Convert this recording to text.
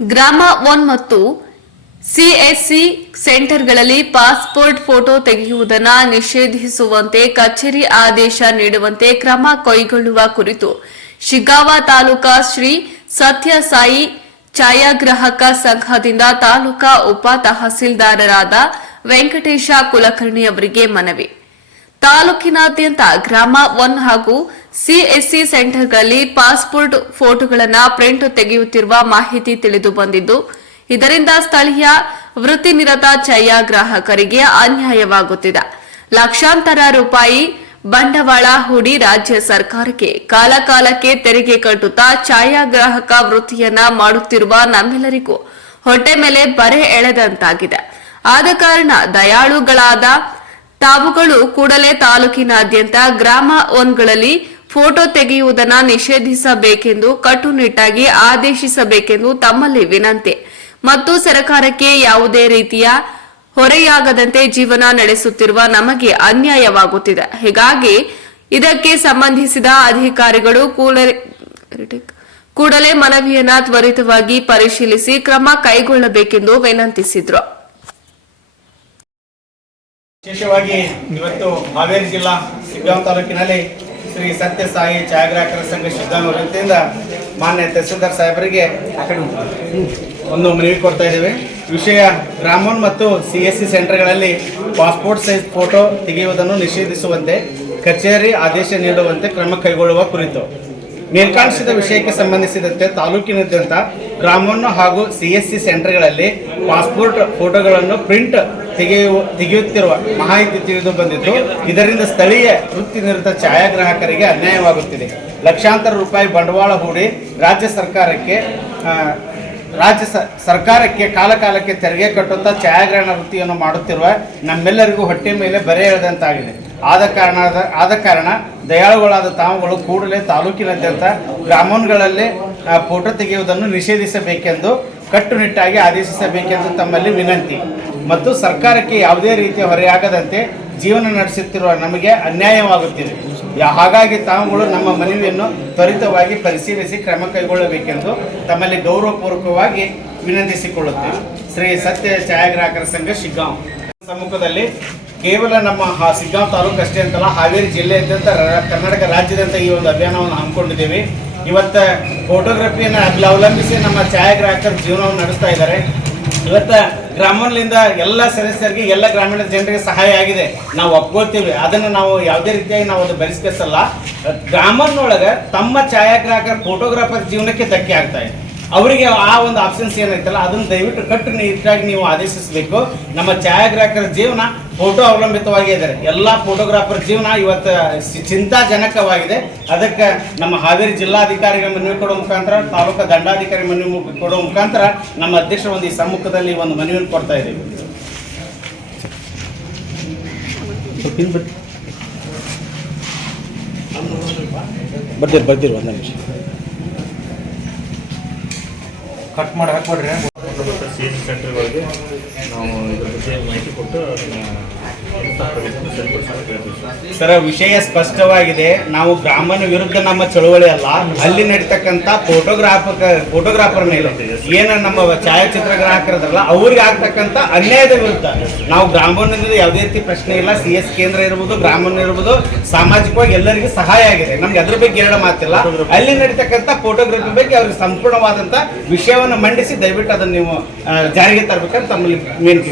ಗ್ರಾಮ 1 ಮತ್ತು CSC ಸೆಂಟರ್ಗಳಲ್ಲಿ passport photo ತೆಗೆಯುವುದನ್ನು ನಿಷೇಧಿಸುವಂತೆ ಕಚೇರಿ ಆದೇಶ ನೀಡುವಂತೆ ಕ್ರಮ ಕೈಗೊಳ್ಳುವ ಕುರಿತು ಶಿಗ್ಗಾಂವ ತಾಲೂಕಾ ಶ್ರೀ ಸತ್ಯಸಾಯಿ ಛಾಯಾಗ್ರಾಹಕ ಸಂಘದಿಂದ ತಾಲೂಕಾ ಉಪ ತಹಸೀಲ್ದಾರರಾದ ವೆಂಕಟೇಶ ಕುಲಕರ್ಣಿ ಅವರಿಗೆ ಮನವಿ. ತಾಲೂಕಿನಾದ್ಯಂತ ಗ್ರಾಮ 1 ಹಾಗೂ ಸಿಎಸ್ಸಿ ಸೆಂಟರ್ಗಳಲ್ಲಿ ಪಾಸ್ಪೋರ್ಟ್ ಫೋಟೋಗಳನ್ನು ಪ್ರಿಂಟ್ ತೆಗೆಯುತ್ತಿರುವ ಮಾಹಿತಿ ತಿಳಿದು ಬಂದಿದ್ದು, ಇದರಿಂದ ಸ್ಥಳೀಯ ವೃತ್ತಿನಿರತ ಛಾಯಾಗ್ರಾಹಕರಿಗೆ ಅನ್ಯಾಯವಾಗುತ್ತಿದೆ. ಲಕ್ಷಾಂತರ ರೂಪಾಯಿ ಬಂಡವಾಳ ಹೂಡಿ ರಾಜ್ಯ ಸರ್ಕಾರಕ್ಕೆ ಕಾಲಕಾಲಕ್ಕೆ ತೆರಿಗೆ ಕಟ್ಟುತ್ತಾ ಛಾಯಾಗ್ರಾಹಕ ವೃತ್ತಿಯನ್ನ ಮಾಡುತ್ತಿರುವ ನಮ್ಮೆಲ್ಲರಿಗೂ ಹೊಟ್ಟೆ ಮೇಲೆ ಬರೆ ಎಳೆದಂತಾಗಿದೆ. ಆದ ಕಾರಣ ದಯಾಳುಗಳಾದ ತಾವುಗಳು ಕೂಡಲೇ ತಾಲೂಕಿನಾದ್ಯಂತ ಗ್ರಾಮ 1ಗಳಲ್ಲಿ ಫೋಟೋ ತೆಗೆಯುವುದನ್ನು ನಿಷೇಧಿಸಬೇಕೆಂದು ಕಟ್ಟುನಿಟ್ಟಾಗಿ ಆದೇಶಿಸಬೇಕೆಂದು ತಮ್ಮಲ್ಲಿ ವಿನಂತಿ ಮತ್ತು ಸರ್ಕಾರಕ್ಕೆ ಯಾವುದೇ ರೀತಿಯ ಹೊರೆಯಾಗದಂತೆ ಜೀವನ ನಡೆಸುತ್ತಿರುವ ನಮಗೆ ಅನ್ಯಾಯವಾಗುತ್ತಿದೆ. ಹೀಗಾಗಿ ಇದಕ್ಕೆ ಸಂಬಂಧಿಸಿದ ಅಧಿಕಾರಿಗಳು ಕೂಡಲೇ ಮನವಿಯನ್ನ ತ್ವರಿತವಾಗಿ ಪರಿಶೀಲಿಸಿ ಕ್ರಮ ಕೈಗೊಳ್ಳಬೇಕೆಂದು ವಿನಂತಿಸಿದರು. ವಿಶೇಷವಾಗಿ ಇವತ್ತು ಹಾವೇರಿ ಜಿಲ್ಲಾ ಶಿಗ್ಗಾಂವ ತಾಲೂಕಿನಲ್ಲಿ ಶ್ರೀ ಸತ್ಯಸಾಯಿ ಛಾಯಾಗ್ರಾಹಕರ ಸಂಘ ಶಿಗ್ಗಾಂವ ವತಿಯಿಂದ ಮಾನ್ಯ ತಹಸೀಲ್ದಾರ್ ಸಾಹೇಬರಿಗೆ ಒಂದು ಮನವಿ ಕೊಡ್ತಾ ಇದ್ದೇವೆ. ವಿಷಯ ಗ್ರಾಮ 1 ಮತ್ತು ಸಿಎಸ್ಸಿ ಸೆಂಟರ್ಗಳಲ್ಲಿ ಪಾಸ್ಪೋರ್ಟ್ ಸೈಜ್ ಫೋಟೋ ತೆಗೆಯುವುದನ್ನು ನಿಷೇಧಿಸುವಂತೆ ಕಚೇರಿ ಆದೇಶ ನೀಡುವಂತೆ ಕ್ರಮ ಕೈಗೊಳ್ಳುವ ಕುರಿತು ಮೇಲ್ಕಾಣಿಸಿದ ವಿಷಯಕ್ಕೆ ಸಂಬಂಧಿಸಿದಂತೆ ತಾಲೂಕಿನಾದ್ಯಂತ ಗ್ರಾಮ 1 ಹಾಗೂ ಸಿಎಸ್ಸಿ ಸೆಂಟರ್ಗಳಲ್ಲಿ ಪಾಸ್ಪೋರ್ಟ್ ಫೋಟೋಗಳನ್ನು ಪ್ರಿಂಟ್ ತೆಗೆಯುತ್ತಿರುವ ಮಾಹಿತಿ ತಿಳಿದು ಬಂದಿದ್ದು, ಇದರಿಂದ ಸ್ಥಳೀಯ ವೃತ್ತಿನಿರತ ಛಾಯಾಗ್ರಾಹಕರಿಗೆ ಅನ್ಯಾಯವಾಗುತ್ತಿದೆ. ಲಕ್ಷಾಂತರ ರೂಪಾಯಿ ಬಂಡವಾಳ ಹೂಡಿ ರಾಜ್ಯ ಸರ್ಕಾರಕ್ಕೆ ಕಾಲಕಾಲಕ್ಕೆ ತೆರಿಗೆ ಕಟ್ಟುತ್ತಾ ಛಾಯಾಗ್ರಹಣ ವೃತ್ತಿಯನ್ನು ಮಾಡುತ್ತಿರುವ ನಮ್ಮೆಲ್ಲರಿಗೂ ಹೊಟ್ಟೆ ಮೇಲೆ ಬರೆ ಎಳೆದಂತಾಗಿದೆ. ಆದ ಕಾರಣ ದಯಾಳುಗಳಾದ ತಾವುಗಳು ಕೂಡಲೇ ತಾಲೂಕಿನಾದ್ಯಂತ ಗ್ರಾಮಗಳಲ್ಲಿ ಫೋಟೋ ತೆಗೆಯುವುದನ್ನು ನಿಷೇಧಿಸಬೇಕೆಂದು ಕಟ್ಟುನಿಟ್ಟಾಗಿ ಆದೇಶಿಸಬೇಕೆಂದು ತಮ್ಮಲ್ಲಿ ವಿನಂತಿ ಮತ್ತು ಸರ್ಕಾರಕ್ಕೆ ಯಾವುದೇ ರೀತಿಯ ಹೊರೆಯಾಗದಂತೆ ಜೀವನ ನಡೆಸುತ್ತಿರುವ ನಮಗೆ ಅನ್ಯಾಯವಾಗುತ್ತಿದೆ. ಹಾಗಾಗಿ ತಾವುಗಳು ನಮ್ಮ ಮನವಿಯನ್ನು ತ್ವರಿತವಾಗಿ ಪರಿಶೀಲಿಸಿ ಕ್ರಮ ಕೈಗೊಳ್ಳಬೇಕೆಂದು ತಮ್ಮಲ್ಲಿ ಗೌರವಪೂರ್ವಕವಾಗಿ ವಿನಂತಿಸಿಕೊಳ್ಳುತ್ತೇವೆ. ಶ್ರೀ ಸತ್ಯ ಛಾಯಾಗ್ರಾಹಕರ ಸಂಘ ಶಿಗ್ಗಾಂವ್ ಸಮ್ಮುಖದಲ್ಲಿ ಕೇವಲ ನಮ್ಮ ಶಿಗ್ಗಾಂವ್ ತಾಲೂಕು ಅಷ್ಟೇ ಅಂತಲ್ಲ, ಹಾವೇರಿ ಜಿಲ್ಲೆಯಾದ್ಯಂತ ಕರ್ನಾಟಕ ರಾಜ್ಯದಂತ ಈ ಒಂದು ಅಭಿಯಾನವನ್ನು ಹಮ್ಮಿಕೊಂಡಿದ್ದೇವೆ. ಇವತ್ತು ಫೋಟೋಗ್ರಫಿಯನ್ನು ಅವಲಂಬಿಸಿ ನಮ್ಮ ಛಾಯಾಗ್ರಾಹಕರು ಜೀವನವನ್ನು ನಡೆಸ್ತಾ ಇದ್ದಾರೆ. ಇವತ್ತು ಗ್ರಾಮದಿಂದ ಎಲ್ಲ ಸದಸ್ಯರಿಗೆ ಎಲ್ಲ ಗ್ರಾಮೀಣ ಜನರಿಗೆ ಸಹಾಯ ಆಗಿದೆ, ನಾವು ಒಪ್ಕೊಳ್ತೀವಿ. ಅದನ್ನು ನಾವು ಯಾವುದೇ ರೀತಿಯಾಗಿ ನಾವು ಅದು ಬರಿಸ್ಕರಿಸಲ್ಲ. ಗ್ರಾಮನೊಳಗೆ ತಮ್ಮ ಛಾಯಾಗ್ರಾಹಕರ ಫೋಟೋಗ್ರಾಫರ್ ಜೀವನಕ್ಕೆ ಧಕ್ಕೆ ಆಗ್ತಾ ಇದೆ. ಅವರಿಗೆ ಆ ಒಂದು ಆಪ್ಷನ್ಸ್ ಏನೈತಲ್ಲ ಅದನ್ನು ದಯವಿಟ್ಟು ಕಟ್ಟುನಿಟ್ಟಾಗಿ ನೀವು ಆದೇಶಿಸಬೇಕು. ನಮ್ಮ ಛಾಯಾಗ್ರಾಹಕರ ಜೀವನ ಫೋಟೋ ಅವಲಂಬಿತವಾಗಿ ಇದ್ದಾರೆ. ಎಲ್ಲ ಫೋಟೋಗ್ರಾಫರ್ ಜೀವನ ಇವತ್ತು ಚಿಂತಾಜನಕವಾಗಿದೆ. ಅದಕ್ಕೆ ನಮ್ಮ ಹಾವೇರಿ ಜಿಲ್ಲಾಧಿಕಾರಿಗಳ ಮನವಿ ಕೊಡೋ ಮುಖಾಂತರ, ತಾಲೂಕು ದಂಡಾಧಿಕಾರಿ ಮನವಿ ಕೊಡೋ ಮುಖಾಂತರ ನಮ್ಮ ಅಧ್ಯಕ್ಷರು ಒಂದು ಈ ಸಮ್ಮುಖದಲ್ಲಿ ಒಂದು ಮನವಿಯನ್ನು ಕೊಡ್ತಾ ಇದ್ದೀವಿ. ಬರ್ತೀರಿ ಒಂದು ನಿಮಿಷ ಕಟ್ ಮಾಡಿ ಹಾಕ್ಬೇಡ್ರಿ. ಸಿಎಸ್ಸಿ ಸೆಂಟರ್ಗಳಿಗೆ ನಾವು ಇದ್ರ ಬಗ್ಗೆ ಮಾಹಿತಿ ಕೊಟ್ಟು ಸರ್, ವಿಷಯ ಸ್ಪಷ್ಟವಾಗಿದೆ. ನಾವು ಗ್ರಾಮನ ವಿರುದ್ಧ ನಮ್ಮ ಚಳುವಳಿ ಅಲ್ಲ. ಅಲ್ಲಿ ನಡೀತಕ್ಕಂಥ ಫೋಟೋಗ್ರಾಫರ್ ಮೇಲೆ ಏನು ನಮ್ಮ ಛಾಯಾಚಿತ್ರಗ್ರಾಹಕರದಲ್ಲ ಅವ್ರಿಗೆ ಆಗ್ತಕ್ಕಂಥ ಅನ್ಯಾಯದ ವಿರುದ್ಧ ನಾವು ಗ್ರಾಮದಿಂದ ಯಾವುದೇ ರೀತಿ ಪ್ರಶ್ನೆ ಇಲ್ಲ. ಸಿಎಸ್ ಕೇಂದ್ರ ಇರ್ಬೋದು, ಗ್ರಾಮನ ಇರ್ಬೋದು, ಸಾಮಾಜಿಕವಾಗಿ ಎಲ್ಲರಿಗೂ ಸಹಾಯ ಆಗಿದೆ. ನಮ್ಗೆ ಅದ್ರ ಬಗ್ಗೆ ಎರಡು ಮಾತಿಲ್ಲ. ಅಲ್ಲಿ ನಡೀತಕ್ಕಂಥ ಫೋಟೋಗ್ರಫಿ ಬಗ್ಗೆ ಅವ್ರಿಗೆ ಸಂಪೂರ್ಣವಾದಂಥ ವಿಷಯವನ್ನು ಮಂಡಿಸಿ ದಯವಿಟ್ಟು ಅದನ್ನು ನೀವು ಜಾರಿಗೆ ತರಬೇಕಂತ ತಮ್ಮಲ್ಲಿ ಮೇನ್